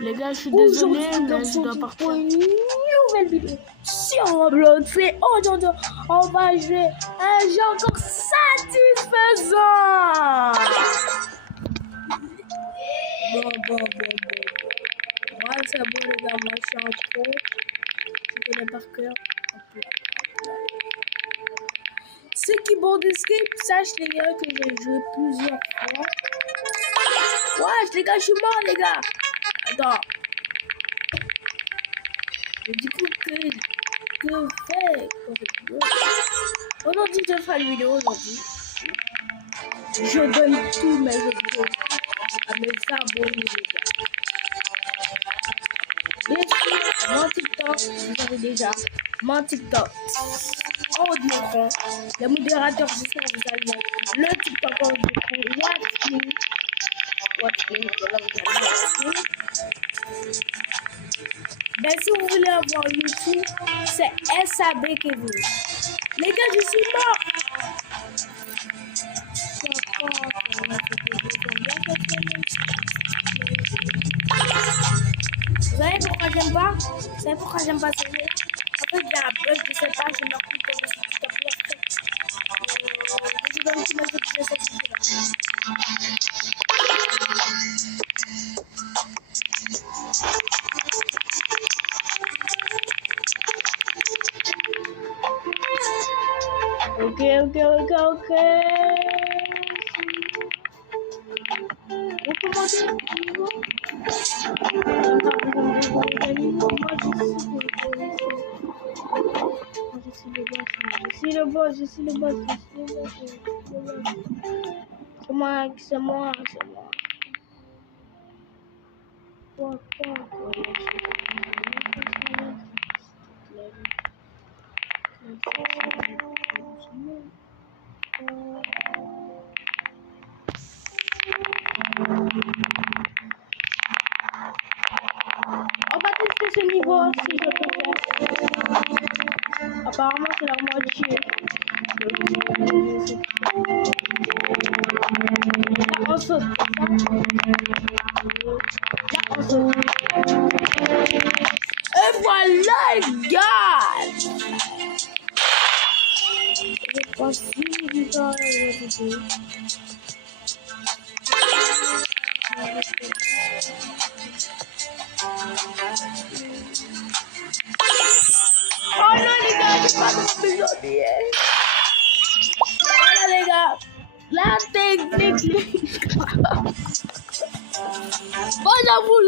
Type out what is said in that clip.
Les gars, je suis désolé, mais je dois partir. Pour une nouvelle vidéo sur Roblox. Oh non, non, on va jouer un jeu encore satisfaisant. Bon. Moi, c'est bon, les gars. Moi, je suis en pro. Je connais par cœur. Ceux qui vont d'escape sachent, les gars, que j'ai joué plusieurs fois. Ouais, les gars, je suis mort, les gars. Attends. Et du coup, que faire aujourd'hui, je ferai une vidéo aujourd'hui. Je donne tous mes objets à mes abonnés, les gars. Bien sûr, mon TikTok, vous avez déjà mon TikTok en haut de l'écran. Les modérateurs, j'espère que vous allez mettre le TikTok en haut de l'écran. Watch me, voilà, vous allez watch me. Ben, si vous voulez avoir YouTube, c'est SAB Kevin. Les gars, je suis mort. Vous savez pourquoi j'aime pas? Vous savez pourquoi j'aime pas ce jeu? En fait, il y a un bug, je sais pas, je me retrouve dans le TikTok. Je vais vous mettre cette vidéo. Ok. Vous commencez? Je suis le boss. C'est moi. Quoi. On va tester ce niveau si je peux faire. Apparemment c'est la moitié. Là on saute. Et voilà les gars. Je pense que oh non les gars, j'ai pas trop besoin d'hier. Voilà les gars, la technique. Bon, j'avoue,